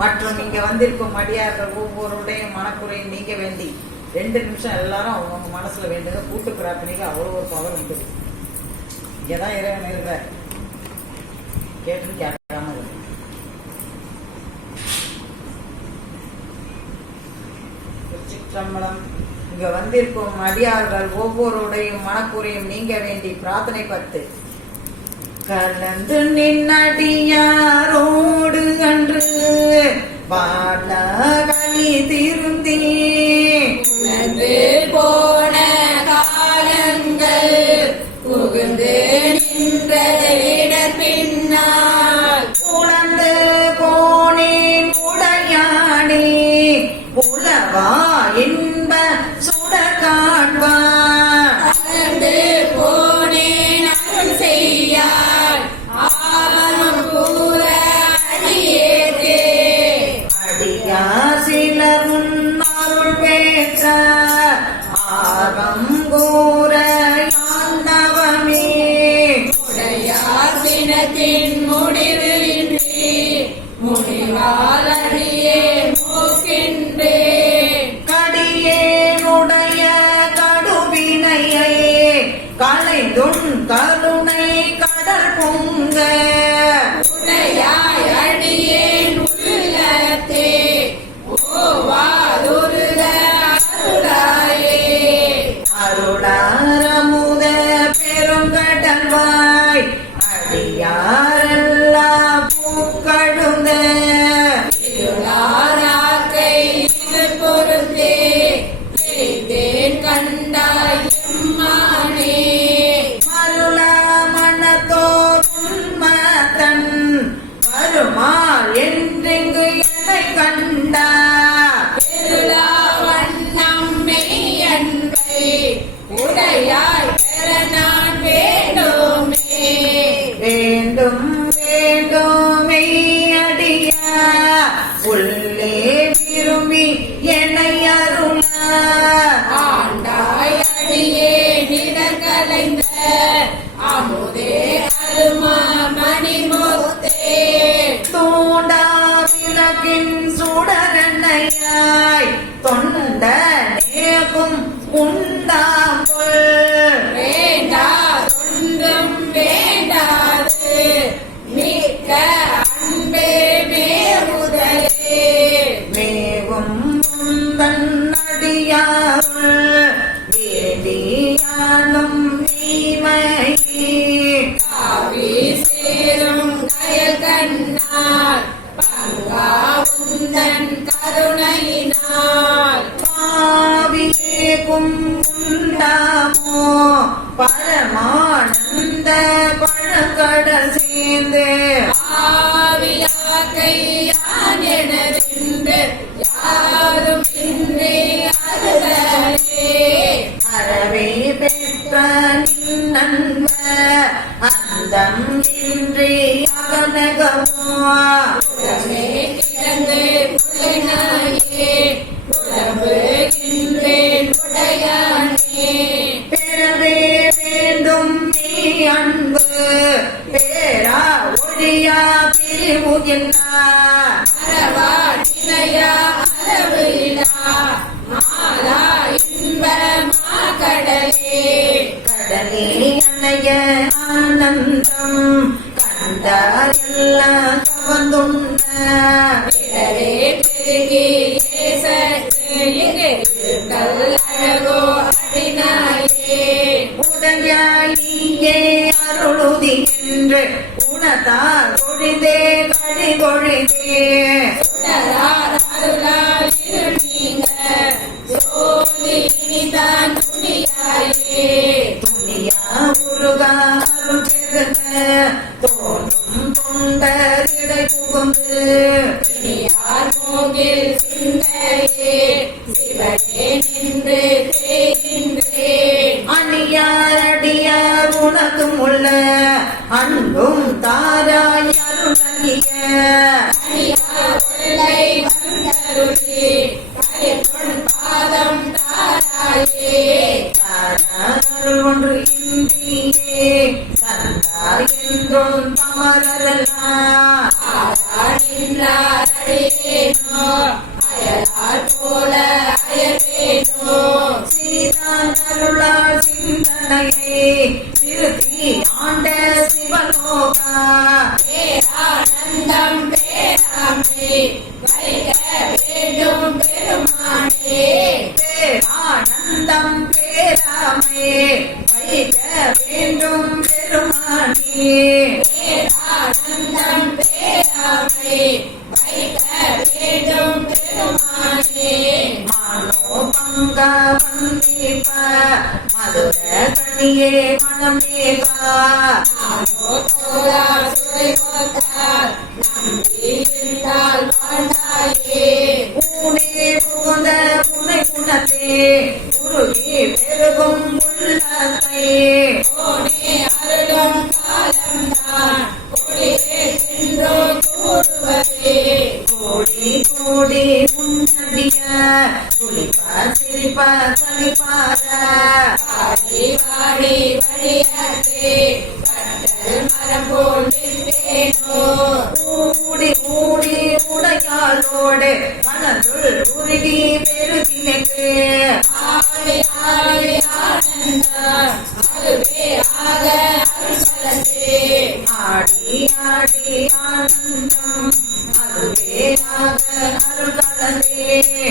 மற்றும் இங்க வந்திருக்கும் அடியார்கள் ஒவ்வொருடைய மனக்குறையும் நீங்க வேண்டி 2 நிமிஷம் எல்லாரும் அவங்க மனசுல வேண்டுங்க. கூட்டு பிரார்த்தனைக்கு அவ்வளவு ஒரு பவர் உண்டு. இங்கதான் இறைவன் இருக்க கேட்டு கேட்காம இருக்கு. திருச்சிற்றம்பலம். இங்க வந்திருக்கும் அடியார்கள் ஒவ்வொருடையும் மனக்குறையும் நீங்க வேண்டி பிரார்த்தனை 10. கலந்து நின்னடியாரோடு அன்று பாட களி திருந்தி போன காலங்கள் புகுந்து நின்ற பின்னால் உணர்ந்து போனேன் உடையானே உலவா இன்ப சுடர் காண்பான். கலந்து போனேன் அருள் செய்யார் ஆவணம் கூற அடியேற்றே அடியா சிலரும் அருள் பேச ஆர்வம் கூற யாந்தவமே உடையார் தினத்தின் முடிவின்றி முடிவால் அடியே நோக்கின்றேன். கடியேனுடைய கடுவினையை களைந்துன் கருணை கடல் பொங்க உடையாய் அடியேன் உள்ளத்தே ஓவாதுருக அருளாயே அருளாரமுத பெருங்கடல்வாய் அடியாரெல்லாம் பூக்கழுந்த இருளாராக்கை இது பொருந்தே தெரிந்தேன் கண்டாய் எம்மானே மருளா மனத்தோர் உண்மத்தன் வருமாள் என்றெங்கு என்னை கண்டா பெருளா வண்ணம் மெய்யன்பை உடையாய் பெற நான் வேண்டுமே வேண்டும் வேண்டுமே அடியா உள்ளே விரும்பி என்னை அருளா ஆண்டாய் அடியே நிறங்கலைந்த அமுதே அருமா மணிமுத்தே தூண்டா விளக்கின் சுடரண்ணையாய் தொண்ட நேக்கும் உண்டாம்புல் வேண்டாதொன்றும் வேண்டாது மிக்க அன்பே மேவுதலே மேவும் முந்தன் அடியாருள் வேண்டியானும் நீமையே காவி சேரும் கயல் கண்ணார் பங்கா உந்தன் கருணையினால் பாவியேக்கும் உண்டாமோ பரமானந்த பழக்கடல் சேர்ந்து ஆவியாக்கை யான் எனதென்று யாரும் இன்றே அருளே அறவே பெற்ற நின்னன்ப அந்தம் இன்றி அவனகமோ உடனே கிடந்து புலைநாயே புலம்புகின்றேன் உடையானே பெறவே வேண்டும் நீ அன்பு பேரா ஒழியா பிரிவுகின்றா அறவா நிலையா அளவு இல்லா மாலா இன்ப மாகடலே கடலே அணைய ஆனந்தம் கண்டாரெல்லாம் கவர்ந்துண்ண இடரே பெருகி இங்கே அழகோ அடினாயே உடையாளியே அருளுதி என்று உணத்தால் பொழிதே கழி பொழிதே உடலார் அருளால் இருநீங்க சோழி இனிதான் துணியாயே துணியா முருகா அருள் பெருக தோன்றும் தொண்டரிடை புகுந்து யார் மோகில் சிந்தையே சிவனே நின்று தேகின்றேன் அணியாரடியார் உனக்கும் உள்ள அன்பும் தாராய் அருள் நல்கிய அடியார் பிள்ளை அயரேனோ அயலார் போல அயரேனோ சீதான் அருளால் சிந்தனையை திருத்தி ஆண்ட சிவலோகா பேரானந்தம் பேராமை வைக வேண்டும் பெருமானே பேரானந்தம் பேராமே வைக வேண்டும் பெருமானே பேரானந்தம் பேராமை வைக வேண்டும் பெருமானே மனோபங்க வந்தீப மதுர கனியே மனமேகா நானோ தோழா சுவை கோத்தால் நம்பி இருந்தால் வாழ்ந்தாயே ஊனே புகுந்த புனை குணத்தே உருகி பெருகும் உள்ளத்தை கோனே அருளும் காலம்தான் கொடியே நின்றோ கூடுவதே கோடி கோடி முன்னடிய துளிப்ப சிரிப்ப கலிப்பார வாடி வாடி வழியாதே கண்டல் மரம் போல் நிற்பேனோ ஊடி ஊடி உடையாளோடு மனதுள் உருகி பெருகினக்கு ஆடி ஆடி ஆனந்தம் அதுவே ஆக அருள்பலத்தே ஆடி ஆடி ஆனந்தம் அதுவே ஆக அருள்களே